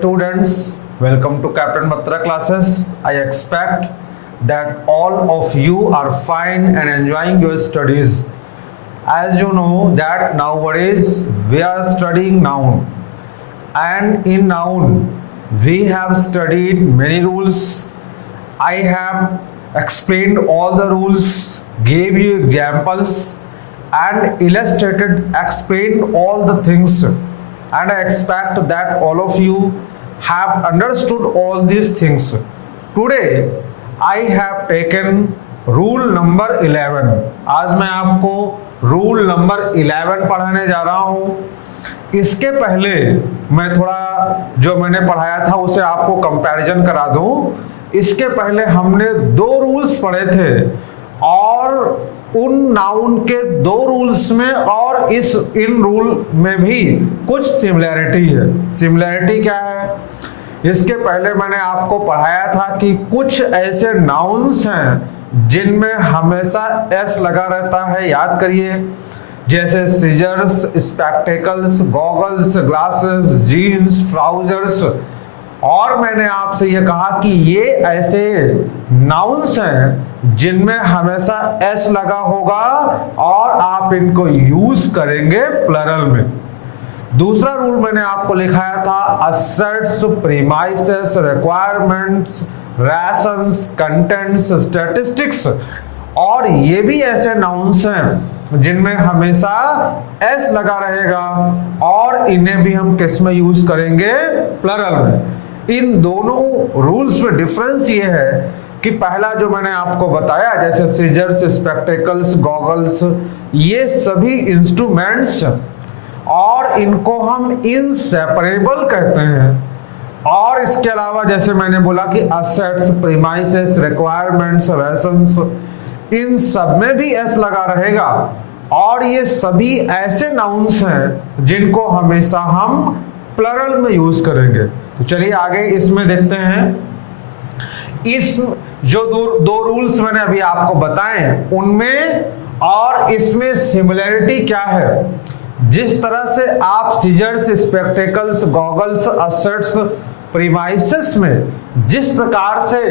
students, welcome to Captain Batra classes. I expect that all of you are fine and enjoying your studies. As you know that nowadays we are studying noun, and in noun we have studied many rules. I have explained all the rules, gave you examples and explained all the things, and I expect that all of you have understood all these things. Today I have taken rule number 11. आज मैं आपको rule number 11 पढ़ाने जा रहा हूं। इसके पहले मैं थोड़ा जो मैंने पढ़ाया था उसे आपको कंपैरिजन करा दूं। इसके पहले हमने 2 रूल्स पढ़े थे और उन नाउन के 2 रूल्स में और इन रूल में भी कुछ सिमिलैरिटी है। सिमिलैरिटी क्या है? इसके पहले मैंने आपको पढ़ाया था कि कुछ ऐसे नाउन्स हैं जिनमें हमेशा एस लगा रहता है। याद करिए, जैसे scissors, spectacles, goggles, glasses, jeans, trousers. और मैंने आपसे यह कहा कि ये ऐसे नाउन्स हैं जिनमें हमेशा एस लगा होगा और आप इनको यूज करेंगे प्लरल में। दूसरा रूल मैंने आपको लिखाया था assets, premises, requirements, rations, contents, statistics. और ये भी ऐसे नाउन्स हैं जिनमें हमेशा एस लगा रहेगा और इन्हें भी हम किस में यूज करेंगे? प्लरल में। इन दोनों रूल्स में डिफरेंस ये है कि पहला जो मैंने आपको बताया, जैसे सीजर्स, स्पेक्टेकल्स, गॉगल्स, ये सभी इंस्ट्रूमेंट्स और इनको हम इनसेपरेबल कहते हैं। और इसके अलावा जैसे मैंने बोला कि असेट्स, प्रीमाइसेस, रिक्वायरमेंट्स, रेशंस, इन सब में भी एस लगा रहेगा और ये सभी ऐसे नाउन्स हैं जिनको हमेशा हम प्लरल में यूज करेंगे। तो चलिए आगे इसमें देखते हैं। इस जो दो रूल्स मैंने अभी आपको बताए उनमें और इसमें सिमिलैरिटी क्या है। जिस तरह से आप scissors, spectacles, goggles, assets, premises में जिस प्रकार से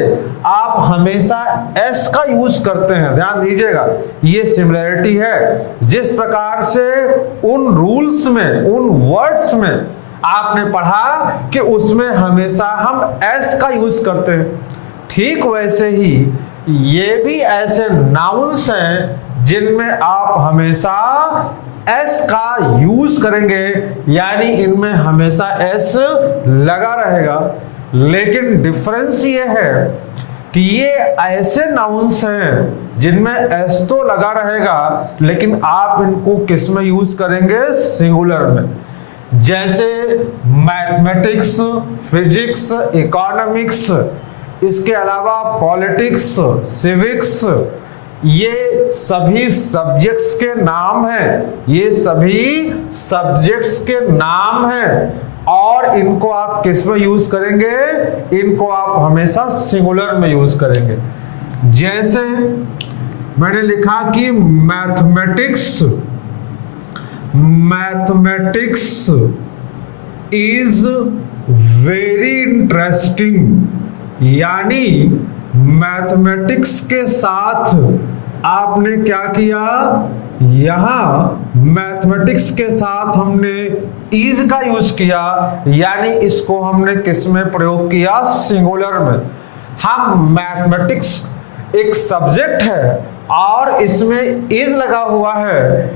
आप हमेशा एस का यूज करते हैं, ध्यान दीजिएगा, ये सिमिलैरिटी है। जिस प्रकार से उन रूल्स में, उन वर्ड्स में आपने पढ़ा कि उसमें हमेशा हम एस का यूज करते हैं, ठीक वैसे ही ये भी ऐसे नाउन्स हैं जिनमें आप हमेशा एस का यूज करेंगे, यानी इनमें हमेशा एस लगा रहेगा। लेकिन डिफरेंस ये है कि ये ऐसे नाउन्स हैं जिनमें एस तो लगा रहेगा लेकिन आप इनको किस में यूज करेंगे? सिंगुलर में। जैसे मैथमेटिक्स, फिजिक्स, इकोनॉमिक्स, इसके अलावा पॉलिटिक्स, सिविक्स, ये सभी सब्जेक्ट्स के नाम हैं। ये सभी सब्जेक्ट्स के नाम हैं और इनको आप किस में यूज करेंगे? इनको आप हमेशा सिंगुलर में यूज करेंगे। जैसे मैंने लिखा कि मैथमेटिक्स इज वेरी इंटरेस्टिंग, यानी मैथमेटिक्स के साथ आपने क्या किया? यहां मैथमेटिक्स के साथ हमने इज का यूज किया, यानी इसको हमने किस में प्रयोग किया? सिंगुलर में। हम मैथमेटिक्स एक सब्जेक्ट है और इसमें इज लगा हुआ है,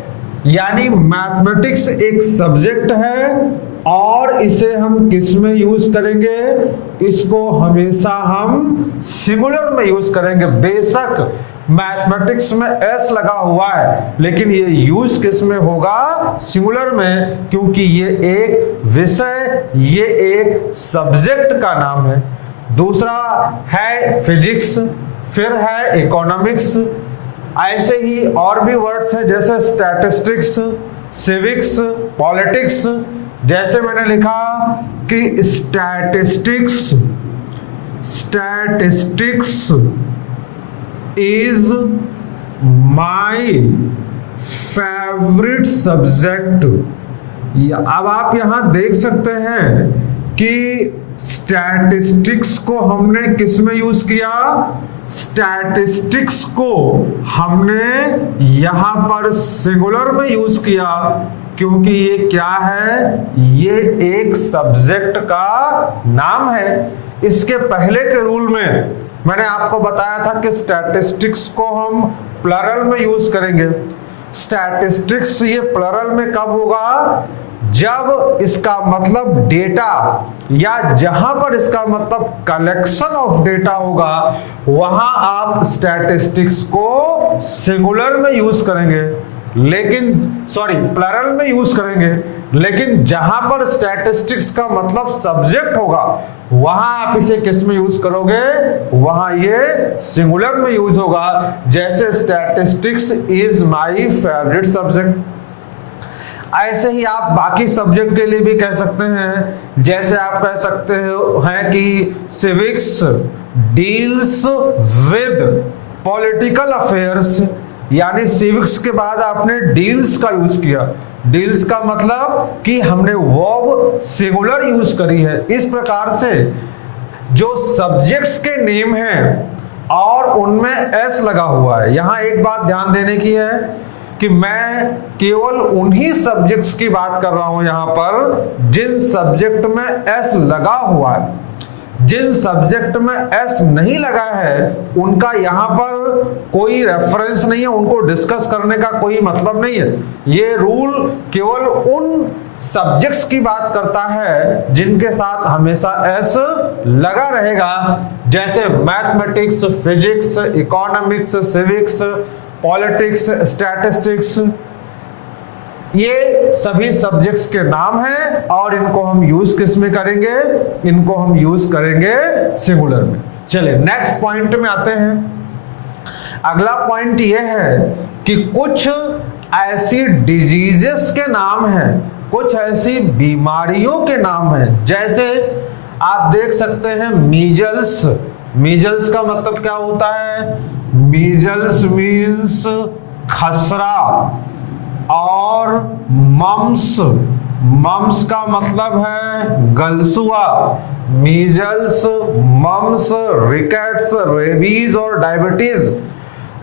यानी मैथमेटिक्स एक सब्जेक्ट है और इसे हम किस में यूज करेंगे? इसको हमेशा हम सिंगुलर में यूज करेंगे। बेशक मैथमेटिक्स में एस लगा हुआ है लेकिन ये यूज किस में होगा? सिंगुलर में, क्योंकि ये एक विषय, ये एक सब्जेक्ट का नाम है। दूसरा है फिजिक्स, फिर है इकोनॉमिक्स। ऐसे ही और भी वर्ड्स हैं जैसे स्टैटिस्टिक्स, सिविक्स, पॉलिटिक्स। जैसे मैंने लिखा कि statistics is my favourite subject. अब आप यहां देख सकते हैं कि स्टैटिस्टिक्स को हमने किस में यूज किया? स्टैटिस्टिक्स को हमने यहां पर सिंगुलर में यूज किया, क्योंकि ये क्या है? ये एक सब्जेक्ट का नाम है। इसके पहले के रूल में मैंने आपको बताया था कि स्टैटिस्टिक्स को हम प्लरल में यूज करेंगे। स्टैटिस्टिक्स ये प्लरल में कब होगा? जब इसका मतलब डेटा, या जहां पर इसका मतलब कलेक्शन ऑफ डेटा होगा, वहां आप स्टैटिस्टिक्स को सिंगुलर में यूज करेंगे, लेकिन प्लरल में यूज करेंगे। लेकिन जहां पर स्टैटिस्टिक्स का मतलब सब्जेक्ट होगा, वहां आप इसे किस में यूज करोगे? वहां ये सिंगुलर में यूज होगा। जैसे statistics is my favourite subject. ऐसे ही आप बाकी सब्जेक्ट के लिए भी कह सकते हैं। जैसे आप कह सकते हैं कि civics deals with political affairs, यानी सिविक्स के बाद आपने डील्स का यूज किया। डील्स का मतलब कि हमने वर्ब सिंगुलर यूज करी है। इस प्रकार से जो सब्जेक्ट्स के नेम हैं और उनमें एस लगा हुआ है, यहां एक बात ध्यान देने की है कि मैं केवल उन्हीं सब्जेक्ट्स की बात कर रहा हूं यहां पर जिन सब्जेक्ट में एस लगा हुआ है। जिन सब्जेक्ट में एस नहीं लगा है उनका यहां पर कोई रेफरेंस नहीं है, उनको डिस्कस करने का कोई मतलब नहीं है। ये रूल केवल उन सब्जेक्ट्स की बात करता है जिनके साथ हमेशा एस लगा रहेगा, जैसे mathematics, physics, economics, civics, politics, statistics. ये सभी सब्जेक्ट्स के नाम हैं और इनको हम यूज किस में करेंगे? इनको हम यूज करेंगे सिंगुलर में। चलिए नेक्स्ट पॉइंट में आते हैं। अगला पॉइंट ये है कि कुछ ऐसी डिजीजेस के नाम हैं, कुछ ऐसी बीमारियों के नाम हैं। जैसे आप देख सकते हैं मीजल्स। मीजल्स का मतलब क्या होता है? मीजल्स मीन्स खसरा। और मम्स, मम्स का मतलब है गलसुआ। मीजल्स, मम्स, रिकेट्स, रेबीज और डायबिटीज,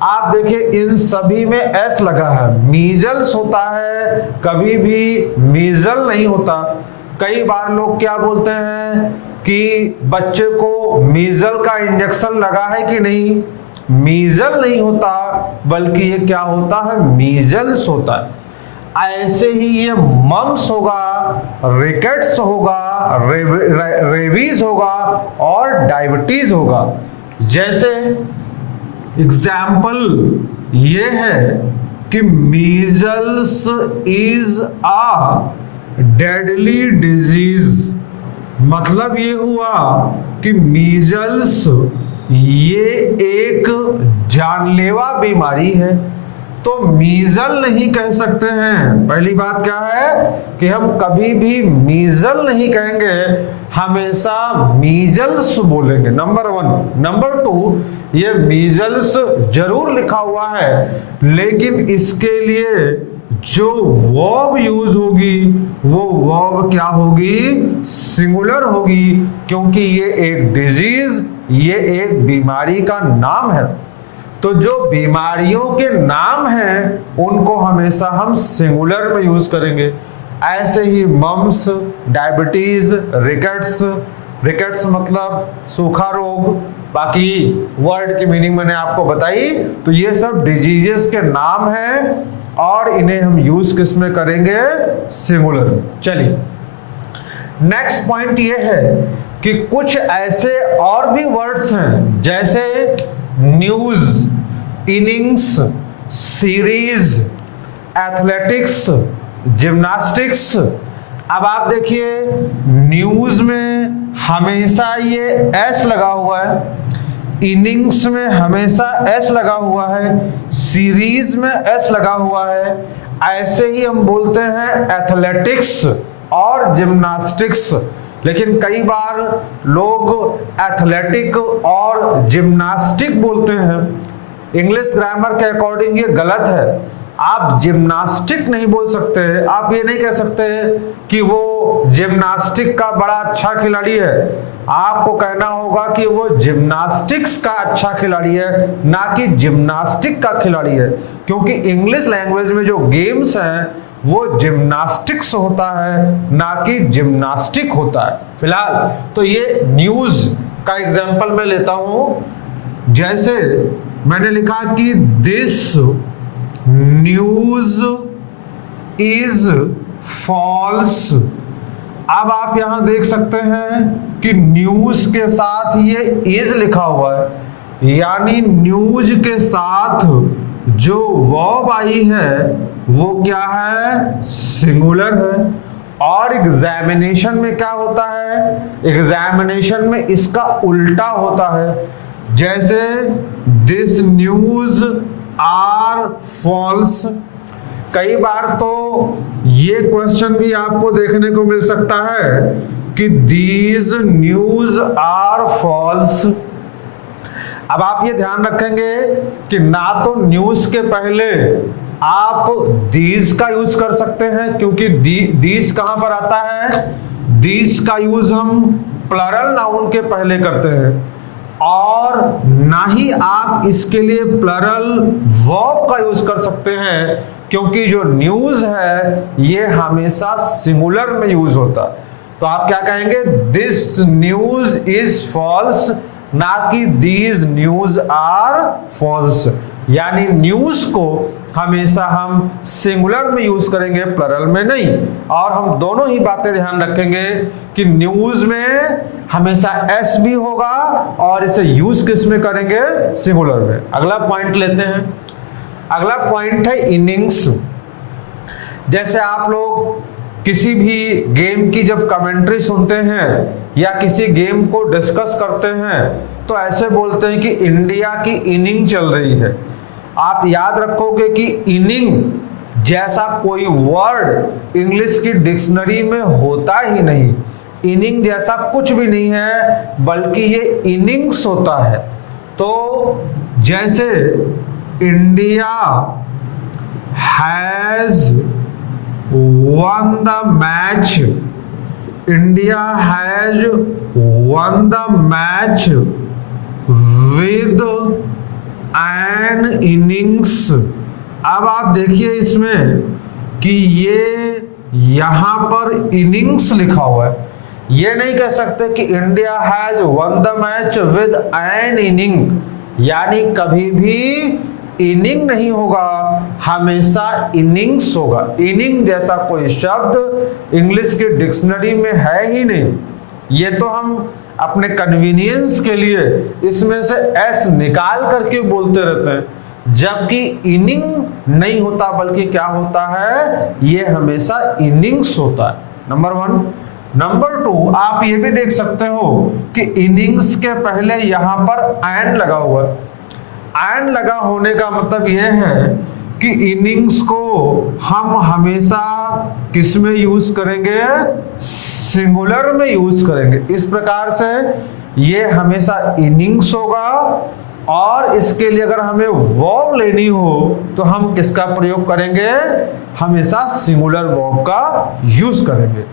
आप देखिए इन सभी में एस लगा है। मीजल्स होता है, कभी भी मीजल नहीं होता। कई बार लोग क्या बोलते हैं कि बच्चे को मीजल का इंजेक्शन लगा है कि नहीं? मीजल नहीं होता, बल्कि ये क्या होता है? मीजल्स होता है। ऐसे ही ये मम्स होगा, रिकेट्स होगा, रेबीज होगा और डायबिटीज होगा। जैसे एग्जाम्पल ये है कि measles is a deadly disease. मतलब ये हुआ कि मीजल्स ये एक जानलेवा बीमारी है। तो मीजल नहीं कह सकते हैं। पहली बात क्या है कि हम कभी भी मीजल नहीं कहेंगे, हमेशा मीजल्स बोलेंगे, नंबर 1। नंबर 2, ये मीजल्स जरूर लिखा हुआ है, लेकिन इसके लिए जो वर्ब यूज होगी वो वर्ब क्या होगी? सिंगुलर होगी, क्योंकि ये एक डिजीज, ये एक बीमारी का नाम है। तो जो बीमारियों के नाम हैं उनको हमेशा हम सिंगुलर में यूज करेंगे। ऐसे ही मम्स, डायबिटीज, रिकेट्स, रिकेट्स मतलब सूखा रोग, बाकी वर्ड की मीनिंग मैंने आपको बताई। तो ये सब डिजीजेस के नाम हैं और इन्हें हम यूज किस में करेंगे? सिंगुलर में। चलिए नेक्स्ट पॉइंट ये है कि कुछ ऐसे और भी वर्ड्स हैं, जैसे news, innings, series, athletics, gymnastics. अब आप देखिए न्यूज में हमेशा ये एस लगा हुआ है, इनिंग्स में हमेशा एस लगा हुआ है, सीरीज में एस लगा हुआ है। ऐसे ही हम बोलते हैं एथलेटिक्स और जिम्नास्टिक्स। लेकिन कई बार लोग एथलेटिक और जिम्नास्टिक बोलते हैं। इंग्लिश ग्रामर के अकॉर्डिंग ये गलत है। आप जिम्नास्टिक नहीं बोल सकते, आप ये नहीं कह सकते कि वो जिम्नास्टिक का बड़ा अच्छा खिलाड़ी है। आपको कहना होगा कि वो जिम्नास्टिक्स का अच्छा खिलाड़ी है, ना कि जिम्नास्टिक का खिलाड़ी है, क्योंकि इंग्लिश लैंग्वेज में जो गेम्स हैं वो जिम्नास्टिक्स होता है, ना कि जिम्नास्टिक होता है। फिलहाल तो ये न्यूज का एग्जांपल मैं लेता हूं। जैसे मैंने लिखा कि दिस न्यूज इज फॉल्स। अब आप यहां देख सकते हैं कि न्यूज के साथ ये इज लिखा हुआ है, यानी न्यूज के साथ जो वर्ब आई है वो क्या है, सिंगुलर है। और एग्जामिनेशन में क्या होता है, एग्जामिनेशन में इसका उल्टा होता है। जैसे दिस न्यूज आर फॉल्स। कई बार तो ये क्वेश्चन भी आपको देखने को मिल सकता है कि दीज न्यूज आर फॉल्स। अब आप ये ध्यान रखेंगे कि ना तो न्यूज के पहले आप दीज का यूज कर सकते हैं, क्योंकि दीज कहां पर आता है, दीज का यूज हम प्लरल नाउन के पहले करते हैं, और ना ही आप इसके लिए प्लरल वर्ब का यूज कर सकते हैं, क्योंकि जो न्यूज है ये हमेशा सिंगुलर में यूज होता है। तो आप क्या कहेंगे, दिस न्यूज इज फॉल्स, ना कि दीज न्यूज आर फॉल्स। यानी न्यूज को हमेशा हम सिंगुलर में यूज करेंगे, प्लरल में नहीं। और हम दोनों ही बातें ध्यान रखेंगे कि न्यूज में हमेशा एस भी होगा और इसे यूज किस में करेंगे, सिंगुलर में। अगला पॉइंट लेते हैं। अगला पॉइंट है इनिंग्स। जैसे आप लोग किसी भी गेम की जब कमेंट्री सुनते हैं या किसी गेम को डिस्कस करते हैं तो ऐसे बोलते हैं कि इंडिया की इनिंग चल रही है। आप याद रखोगे कि इनिंग जैसा कोई वर्ड इंग्लिश की डिक्शनरी में होता ही नहीं। इनिंग जैसा कुछ भी नहीं है, बल्कि ये इनिंग्स होता है। तो जैसे India has one the match, India has one the match with an innings. अब आप देखिए इसमें कि ये यहां पर इनिंग्स लिखा हुआ है। ये नहीं कह सकते कि India has one the match with N inning, यानी कभी भी इनिंग नहीं होगा, हमेशा इनिंग्स होगा। इनिंग जैसा कोई शब्द इंग्लिश की डिक्शनरी में है ही नहीं। ये तो हम अपने कन्वीनियंस के लिए इसमें से एस निकाल करके बोलते रहते हैं, जबकि इनिंग नहीं होता, बल्कि क्या होता है, ये हमेशा इनिंग्स होता है। नंबर 1। नंबर 2, आप ये भी देख सकते हो कि इनिंग्स के पहले यहां पर एन लगा हुआ है। एन लगा होने का मतलब यह है कि इनिंग्स को हम हमेशा किस में यूज करेंगे, सिंगुलर में यूज करेंगे। इस प्रकार से ये हमेशा इनिंग्स होगा। और इसके लिए अगर हमें वर्ब लेनी हो तो हम किसका प्रयोग करेंगे, हमेशा सिंगुलर वर्ब का यूज करेंगे।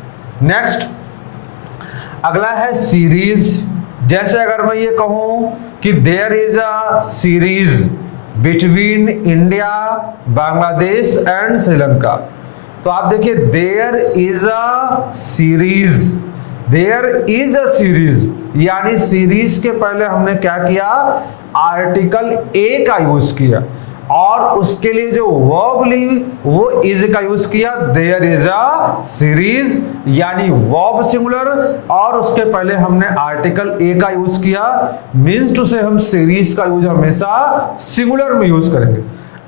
नेक्स्ट, अगला है सीरीज। जैसे अगर मैं ये कहूं कि there is a series between India, Bangladesh and Sri Lanka, तो आप देखिए there is a series, there is a series, यानी सीरीज के पहले हमने क्या किया, आर्टिकल ए का यूज किया, और उसके लिए जो वर्ब ली वो इज का यूज किया। देयर इज अ सीरीज, यानी वर्ब सिंगुलर, और उसके पहले हमने आर्टिकल ए का यूज किया। मीन्स टू से हम सीरीज का यूज हमेशा सिंगुलर में यूज करेंगे।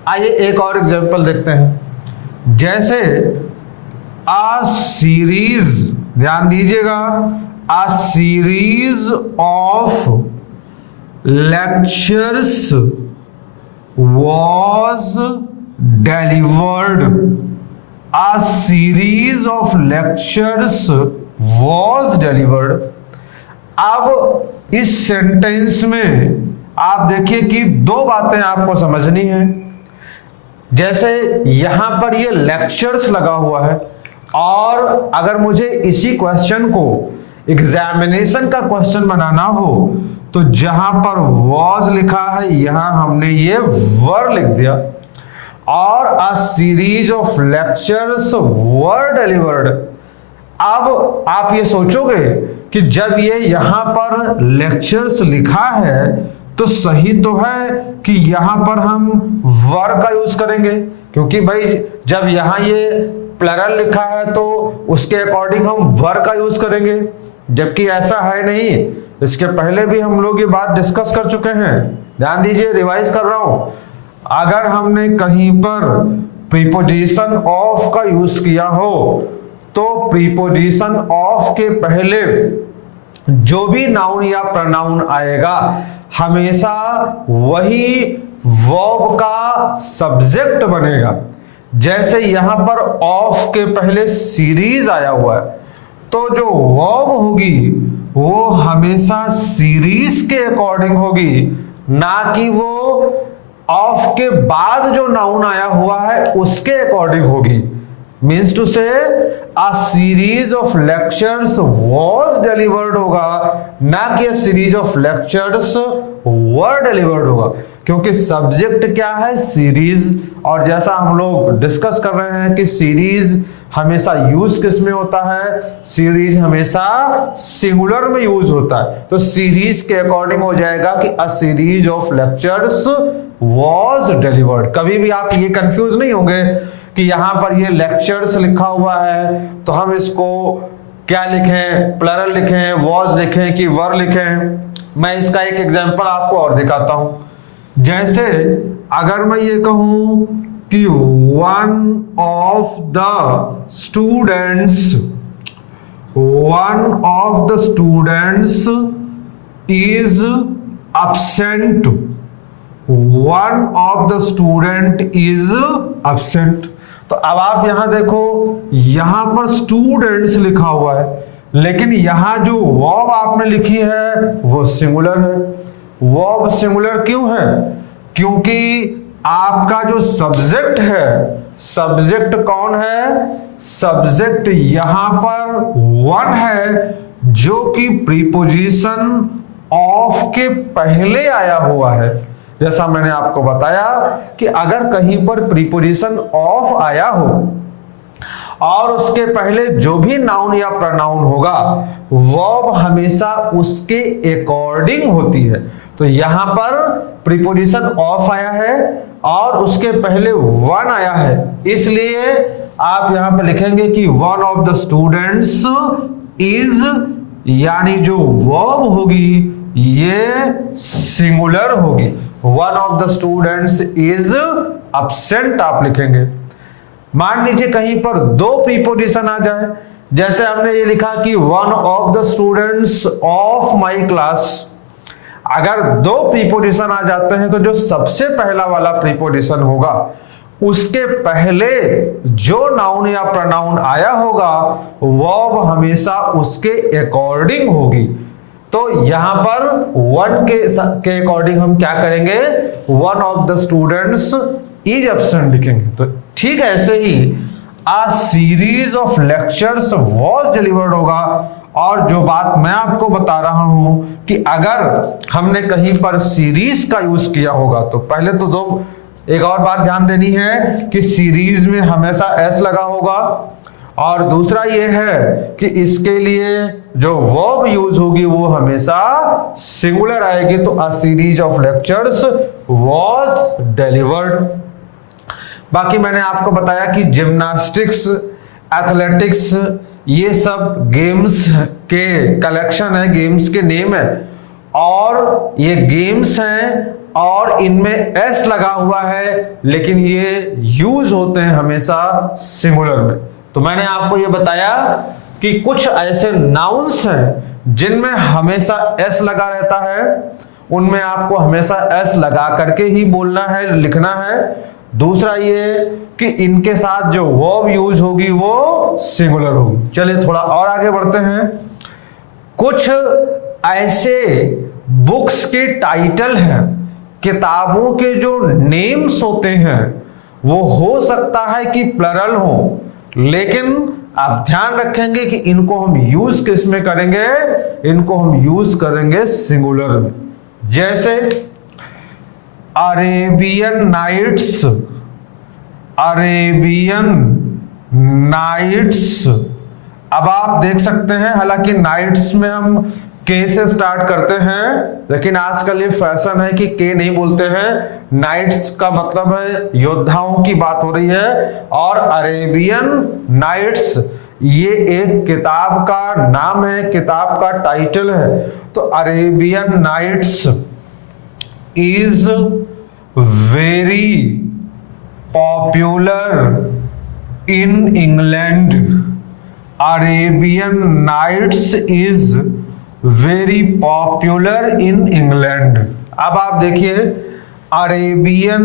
आइए एक और एग्जांपल देखते हैं। जैसे अ सीरीज, ध्यान दीजिएगा, अ series of lectures was delivered, a series of lectures was delivered। अब इस सेंटेंस में आप देखिए कि दो बातें आपको समझनी है। जैसे यहां पर ये लेक्चर्स लगा हुआ है, और अगर मुझे इसी क्वेश्चन को एग्जामिनेशन का क्वेश्चन बनाना हो तो जहां पर वॉज लिखा है यहां हमने ये वर लिख दिया, और अ series of lectures were delivered. अब आप ये सोचोगे कि जब ये यहां पर लेक्चर्स लिखा है तो सही तो है कि यहां पर हम वर का यूज करेंगे, क्योंकि भाई जब यहां ये प्लरल लिखा है तो उसके अकॉर्डिंग हम वर का यूज करेंगे, जबकि ऐसा है नहीं। इसके पहले भी हम लोग ये बात डिस्कस कर चुके हैं, ध्यान दीजिए, रिवाइज कर रहा हूं। अगर हमने कहीं पर प्रीपोजिशन ऑफ का यूज किया हो तो प्रीपोजिशन ऑफ के पहले जो भी नाउन या प्रोनाउन आएगा हमेशा वही वर्ब का सब्जेक्ट बनेगा। जैसे यहां पर ऑफ के पहले सीरीज आया हुआ है तो जो वर्ब होगी वो हमेशा सीरीज के अकॉर्डिंग होगी, ना कि वो ऑफ के बाद जो नाउन आया हुआ है उसके अकॉर्डिंग होगी। मीन्स टू से अ series of lectures was delivered होगा, ना कि अ series of lectures were delivered होगा, क्योंकि सब्जेक्ट क्या है, सीरीज। और जैसा हम लोग डिस्कस कर रहे हैं कि सीरीज हमेशा यूज किस में होता है, सीरीज हमेशा सिंगुलर में यूज होता है, तो सीरीज के अकॉर्डिंग हो जाएगा कि अ series of lectures was delivered. कभी भी आप ये कंफ्यूज नहीं होंगे कि यहां पर ये लेक्चर्स लिखा हुआ है तो हम इसको क्या लिखें, प्लरल लिखें, वॉज लिखें कि वर लिखें। मैं इसका एक एग्जांपल आपको और दिखाता हूं। जैसे अगर मैं ये कहूं कि one of the students is absent, one of the student is absent। तो अब आप यहां देखो, यहां पर स्टूडेंट्स लिखा हुआ है, लेकिन यहां जो वर्ब आपने लिखी है वो सिंगुलर है। वर्ब सिंगुलर क्यों है? क्योंकि आपका जो सब्जेक्ट है, सब्जेक्ट कौन है? सब्जेक्ट यहां पर वन है, जो कि प्रीपोजिशन ऑफ के पहले आया हुआ है। जैसा मैंने आपको बताया कि अगर कहीं पर प्रीपोजिशन ऑफ आया हो और उसके पहले जो भी नाउन या प्रोनाउन होगा वर्ब हमेशा उसके अकॉर्डिंग होती है। तो यहां पर प्रीपोजिशन ऑफ आया है और उसके पहले वन आया है, इसलिए आप यहां पर लिखेंगे कि one of the students is, यानी जो वर्ब होगी ये सिंगुलर होगी। One of the students is absent आप लिखेंगे। मान लीजिए कहीं पर दो प्रीपोजिशन आ जाए, जैसे हमने ये लिखा कि one of the students of my class. अगर दो प्रीपोजिशन आ जाते हैं तो जो सबसे पहला वाला प्रीपोजिशन होगा उसके पहले जो नाउन या प्रोनाउन आया होगा वर्ब हमेशा उसके अकॉर्डिंग होगी। तो यहां पर वन के अकॉर्डिंग हम क्या करेंगे? One of the students is absent लिखेंगे। तो ठीक ऐसे ही a series of lectures was delivered होगा। और जो बात मैं आपको बता रहा हूं कि अगर हमने कहीं पर सीरीज का यूज किया होगा तो पहले तो दो एक और बात ध्यान देनी है कि सीरीज में हमेशा एस लगा होगा, और दूसरा यह है कि इसके लिए जो वर्ब यूज होगी वो हमेशा सिंगुलर आएगी। तो अ series of lectures was delivered. बाकी मैंने आपको बताया कि जिम्नास्टिक्स, एथलेटिक्स ये सब गेम्स के कलेक्शन है, गेम्स के नेम है, और ये गेम्स हैं और इनमें एस लगा हुआ है, लेकिन ये यूज होते हैं हमेशा सिंगुलर में। तो मैंने आपको ये बताया कि कुछ ऐसे नाउन्स हैं जिनमें हमेशा एस लगा रहता है, उनमें आपको हमेशा एस लगा करके ही बोलना है, लिखना है। दूसरा ये कि इनके साथ जो वर्ब यूज होगी वो सिंगुलर होगी। चलिए थोड़ा और आगे बढ़ते हैं। कुछ ऐसे बुक्स के टाइटल हैं, किताबों के जो नेम्स होते हैं वो हो सकता है कि प्लरल हो, लेकिन आप ध्यान रखेंगे कि इनको हम यूज किस में करेंगे, इनको हम यूज करेंगे सिंगुलर में। जैसे अरेबियन नाइट्स, अरेबियन नाइट्स। अब आप देख सकते हैं, हालांकि नाइट्स में हम के से स्टार्ट करते हैं, लेकिन आजकल ये फैशन है कि के नहीं बोलते हैं, नाइट्स का मतलब है योद्धाओं की बात हो रही है। और अरेबियन नाइट्स ये एक किताब का नाम है, किताब का टाइटल है। तो Arabian Nights is very popular in England. Arabian Nights is very popular in England. अब आप देखिए अरेबियन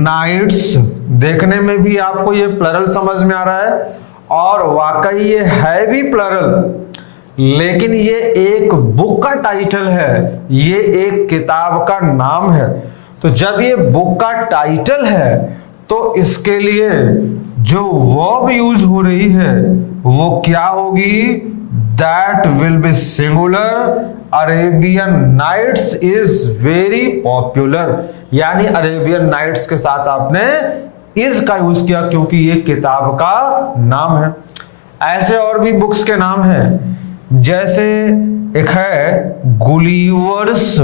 नाइट्स, देखने में भी आपको ये प्लरल समझ में आ रहा है, और वाकई ये है भी प्लरल, लेकिन ये एक बुक का टाइटल है, ये एक किताब का नाम है। तो जब ये बुक का टाइटल है तो इसके लिए जो वर्ब यूज हो रही है वो क्या होगी, that will be singular. Arabian Nights is very popular, यानी अरेबियन नाइट्स के साथ आपने इज का यूज किया क्योंकि ये किताब का नाम है। ऐसे और भी बुक्स के नाम हैं, जैसे एक है गुलिवर्स,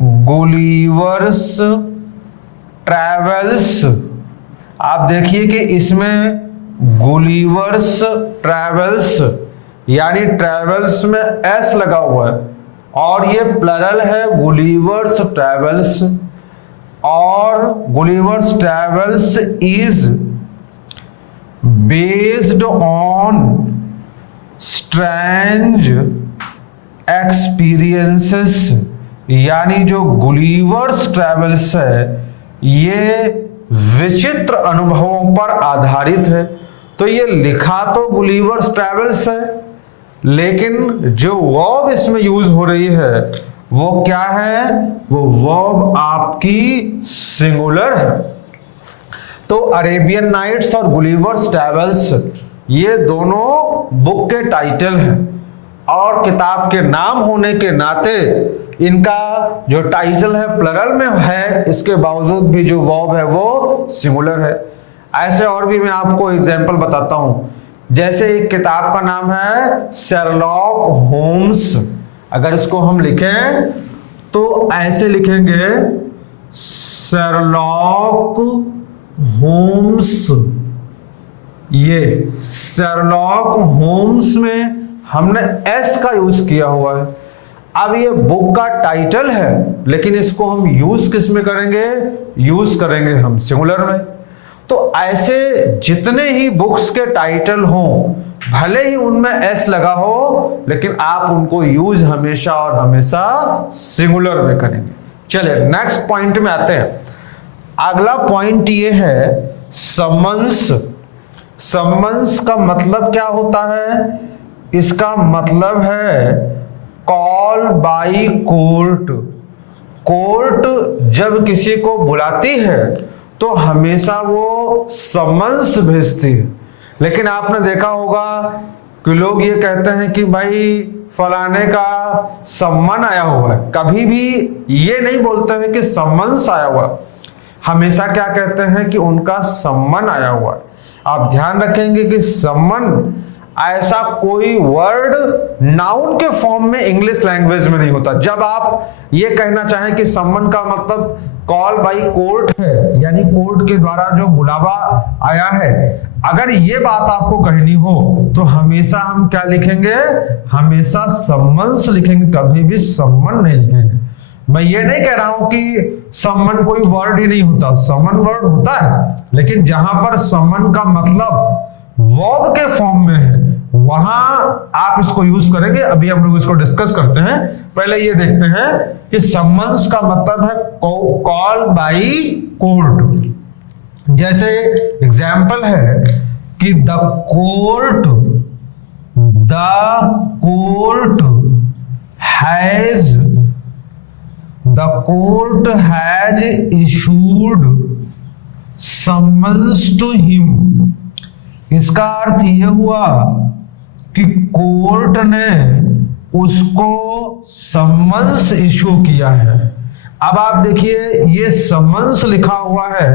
गुलिवर्स ट्रैवल्स। आप देखिए कि इसमें गुलिवर्स ट्रैवल्स यानी ट्रैवल्स में एस लगा हुआ है, और ये प्लरल है गुलिवर्स ट्रैवल्स। और Gulliver's travels is based on strange experiences, यानी जो गुलिवर्स ट्रैवल्स है ये विचित्र अनुभवों पर आधारित है। तो ये लिखा तो गुलिवर्स ट्रैवल्स है, लेकिन जो वर्ब इसमें यूज हो रही है वो क्या है, वो वर्ब आपकी सिंगुलर है। तो अरेबियन नाइट्स और गुलिवर्स ट्रैवल्स ये दोनों बुक के टाइटल हैं, और किताब के नाम होने के नाते इनका जो टाइटल है प्लरल में है, इसके बावजूद भी जो वर्ब है वो सिंगुलर है। ऐसे और भी मैं आपको एग्जांपल बताता हूं, जैसे एक किताब का नाम है शेरलॉक होम्स। अगर इसको हम लिखें तो ऐसे लिखेंगे शेरलॉक होम्स। ये शेरलॉक होम्स में हमने एस का यूज किया हुआ है। अब ये बुक का टाइटल है, लेकिन इसको हम यूज किस में करेंगे, यूज करेंगे हम सिंगुलर में। तो ऐसे जितने ही बुक्स के टाइटल हों, भले ही उनमें एस लगा हो, लेकिन आप उनको यूज हमेशा और हमेशा सिंगुलर में करेंगे। चलिए नेक्स्ट पॉइंट में आते हैं। अगला पॉइंट ये है समन्स। समन्स का मतलब क्या होता है, इसका मतलब है कॉल बाई कोर्ट। कोर्ट जब किसी को बुलाती है तो हमेशा वो समन्स भेजती है, लेकिन आपने देखा होगा कि लोग ये कहते हैं कि भाई फलाने का सम्मन आया हुआ है, कभी भी ये नहीं बोलते हैं कि समन्स आया हुआ है, हमेशा क्या कहते हैं कि उनका सम्मन आया हुआ है। आप ध्यान रखेंगे कि सम्मन ऐसा कोई वर्ड नाउन के फॉर्म में इंग्लिश लैंग्वेज में नहीं होता। जब आप ये कहना चाहें कि सम्मन का मतलब कॉल बाई कोर्ट है, यानी कोर्ट के द्वारा जो बुलावा आया है, अगर ये बात आपको कहनी हो तो हमेशा हम क्या लिखेंगे, हमेशा सम्मन्स लिखेंगे, कभी भी सम्मन नहीं लिखेंगे। मैं ये नहीं कह रहा हूं कि सम्मन कोई वर्ड ही नहीं होता, सम्मन वर्ड होता है, लेकिन जहां पर सम्मन का मतलब वर्ब के फॉर्म में है वहां आप इसको यूज करेंगे। अभी हम लोग इसको डिस्कस करते हैं। पहले ये देखते हैं कि समन्स का मतलब है कॉल बाई कोर्ट। जैसे एग्जाम्पल है कि the court has issued summons to him, इसका अर्थ यह हुआ कि कोर्ट ने उसको समन्स इशू किया है। अब आप देखिए ये समन्स लिखा हुआ है,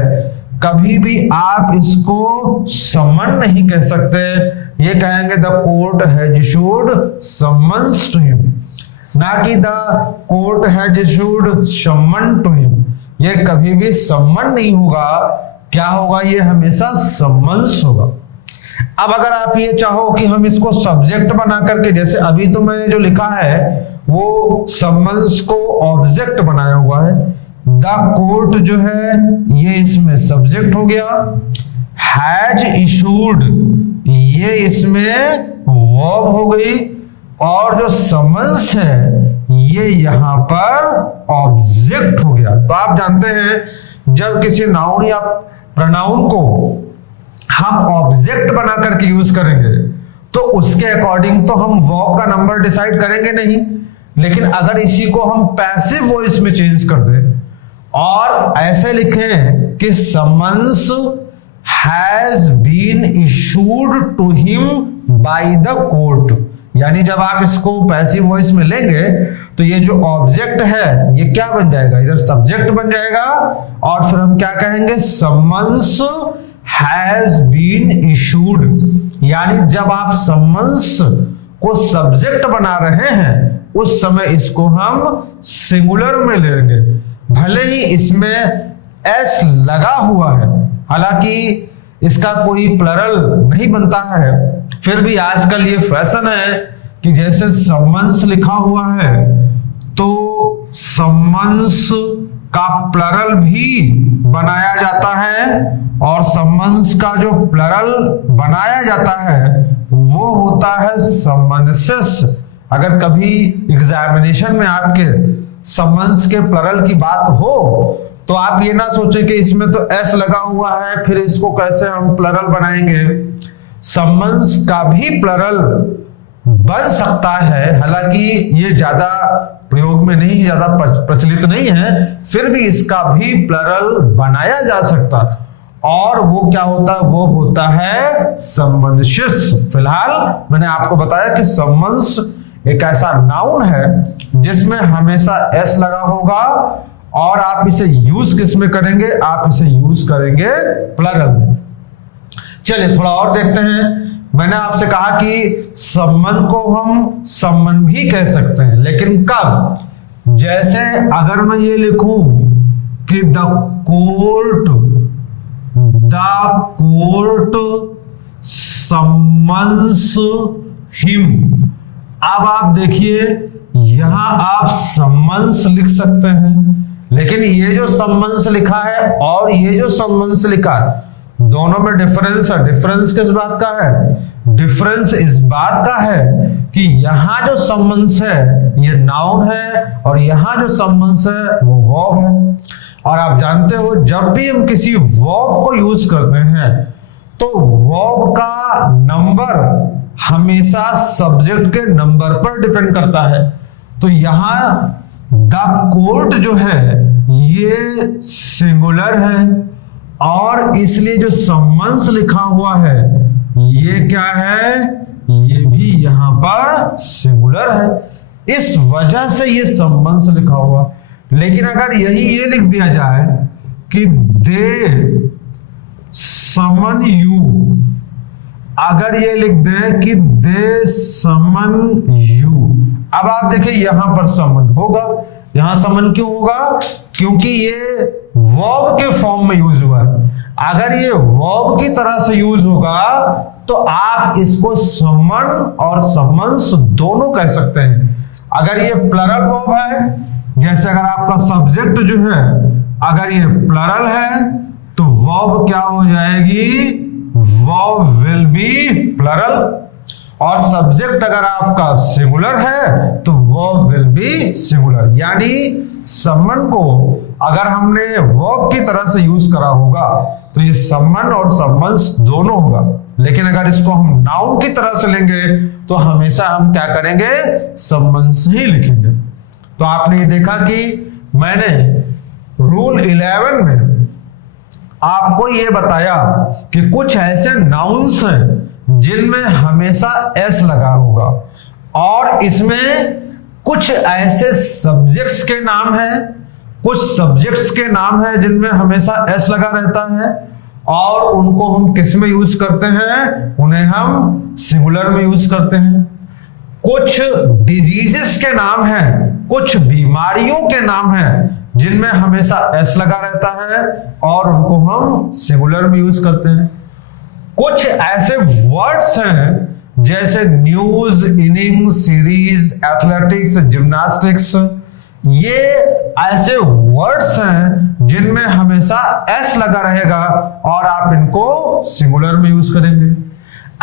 कभी भी आप इसको समन नहीं कह सकते, ये कहेंगे the court has issued summons to him, ना कि the court has issued summon to him. ये कभी भी समन नहीं होगा, क्या होगा, ये हमेशा समन्स होगा। अब अगर आप ये चाहो कि हम इसको सब्जेक्ट बना करके, जैसे अभी तो मैंने जो लिखा है वो समन्स को ऑब्जेक्ट बनाया हुआ है, द कोर्ट जो है ये इसमें सब्जेक्ट हो गया, हैज इशूड ये इसमें वर्ब हो गई, और जो समन्स है ये यहां पर ऑब्जेक्ट हो गया। तो आप जानते हैं जब किसी नाउन या प्रोनाउन को हम ऑब्जेक्ट बना करके यूज करेंगे तो उसके अकॉर्डिंग तो हम वर्ब का नंबर डिसाइड करेंगे नहीं, लेकिन अगर इसी को हम पैसिव वॉइस में चेंज कर दें और ऐसे लिखें कि summons has been issued to him by the court, यानी जब आप इसको पैसिव वॉइस में लेंगे तो ये जो ऑब्जेक्ट है ये क्या बन जाएगा, इधर सब्जेक्ट बन जाएगा, और फिर हम क्या कहेंगे, समन्स हैज बीन इशूड। यानी जब आप समन्स को सब्जेक्ट बना रहे हैं उस समय इसको हम सिंगुलर में लेंगे, भले ही इसमें एस लगा हुआ है, हालांकि इसका कोई प्लरल नहीं बनता है, फिर भी आजकल ये फैशन है कि जैसे समन्स लिखा हुआ है तो समन्स का प्लरल भी बनाया जाता है, और समन्स का जो प्लरल बनाया जाता है वो होता है समन्सेस। अगर कभी एग्जामिनेशन में आपके समन्स के प्लरल की बात हो तो आप ये ना सोचें कि इसमें तो एस लगा हुआ है फिर इसको कैसे हम प्लरल बनाएंगे। समन्स का भी प्लरल बन सकता है, हालांकि ये ज्यादा प्रयोग में नहीं, ज्यादा प्रचलित नहीं है, फिर भी इसका भी प्लरल बनाया जा सकता है, और वो क्या होता है, वो होता है समन्सेस। फिलहाल मैंने आपको बताया कि समन्स एक ऐसा नाउन है जिसमें हमेशा एस लगा होगा, और आप इसे यूज किस में करेंगे, आप इसे यूज करेंगे प्लरल में। चलिए थोड़ा और देखते हैं। मैंने आपसे कहा कि सम्मन को हम सम्मन भी कह सकते हैं, लेकिन कब, जैसे अगर मैं ये लिखूं कि द कोर्ट सम्मन्स हिम, अब आप देखिए यहां आप सम्मन्स लिख सकते हैं, लेकिन ये जो सम्मन्स लिखा है और ये जो सम्मन्स लिखा है दोनों में डिफरेंस है। डिफरेंस किस बात का है, डिफरेंस इस बात का है कि यहां जो सम्मन्स है ये नाउन है और यहां जो सम्मन्स है वो वर्ब है। और आप जानते हो जब भी हम किसी वर्ब को यूज करते हैं तो वर्ब का नंबर हमेशा सब्जेक्ट के नंबर पर डिपेंड करता है। तो यहां द कोर्ट जो है ये सिंगुलर है, और इसलिए जो सम्मन्स लिखा हुआ है ये क्या है, ये भी यहां पर सिंगुलर है, इस वजह से ये सम्मन्स लिखा हुआ। लेकिन अगर यही ये लिख दिया जाए कि दे समन यू, अगर ये लिख दे कि दे समन यू, अब आप देखिए यहां पर समन होगा। यहां समन क्यों होगा, क्योंकि ये वर्ब के फॉर्म में यूज हुआ है। अगर ये वर्ब की तरह से यूज होगा तो आप इसको समन और समन्स दोनों कह सकते हैं। अगर ये प्लरल वर्ब है, जैसे अगर आपका सब्जेक्ट जो है अगर ये प्लरल है तो वर्ब क्या हो जाएगी, वर्ब विल बी प्लरल, और सब्जेक्ट अगर आपका सिंगुलर है तो वर्ब विल बी सिंगुलर। यानी समन को अगर हमने वर्ब की तरह से यूज करा होगा तो ये समन और सम्मन्स दोनों होगा, लेकिन अगर इसको हम नाउन की तरह से लेंगे तो हमेशा हम क्या करेंगे, सम्मन्स ही लिखेंगे। तो आपने ये देखा कि मैंने रूल 11 में आपको ये बताया कि कुछ ऐसे नाउन्स हैं जिनमें हमेशा एस लगा होगा, और इसमें कुछ ऐसे सब्जेक्ट्स के नाम हैं, कुछ सब्जेक्ट्स के नाम हैं जिनमें हमेशा एस लगा रहता है, और उनको हम किस में यूज करते हैं, उन्हें हम सिंगुलर में यूज करते हैं। कुछ डिजीजेस के नाम हैं, कुछ बीमारियों के नाम हैं जिनमें हमेशा एस लगा रहता है और उनको हम सिंगुलर में यूज करते हैं। कुछ ऐसे वर्ड्स हैं जैसे news, innings, series, athletics, gymnastics, ये ऐसे वर्ड्स हैं जिनमें हमेशा एस लगा रहेगा और आप इनको सिंगुलर में यूज करेंगे।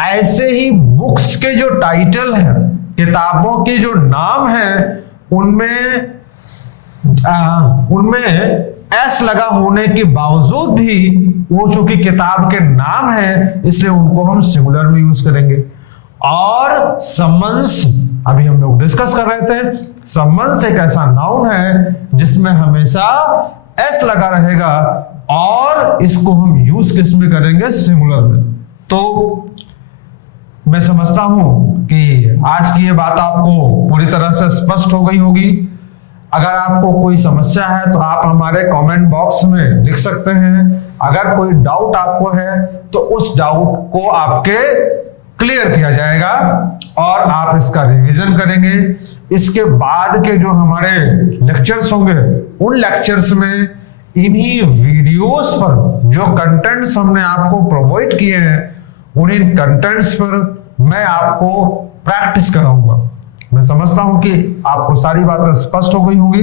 ऐसे ही बुक्स के जो टाइटल हैं, किताबों के जो नाम हैं, उनमें एस लगा होने के बावजूद भी वो चूंकि किताब के नाम है इसलिए उनको हम सिंगुलर में यूज करेंगे। और समन्स, अभी हम लोग डिस्कस कर रहे थे, समन्स एक ऐसा नाउन है जिसमें हमेशा एस लगा रहेगा और इसको हम यूज किस में करेंगे, सिंगुलर में। तो मैं समझता हूं कि आज की ये बात आपको पूरी तरह से स्पष्ट हो गई होगी। अगर आपको कोई समस्या है तो आप हमारे कमेंट बॉक्स में लिख सकते हैं। अगर कोई डाउट आपको है तो उस डाउट को आपके क्लियर किया जाएगा और आप इसका रिवीजन करेंगे। इसके बाद के जो हमारे लेक्चर्स होंगे उन लेक्चर्स में इन्हीं वीडियोस पर जो कंटेंट्स हमने आपको प्रोवाइड किए हैं उन्हीं कंटेंट्स पर मैं आपको प्रैक्टिस कराऊंगा। मैं समझता हूं कि आपको सारी बातें स्पष्ट हो गई होंगी।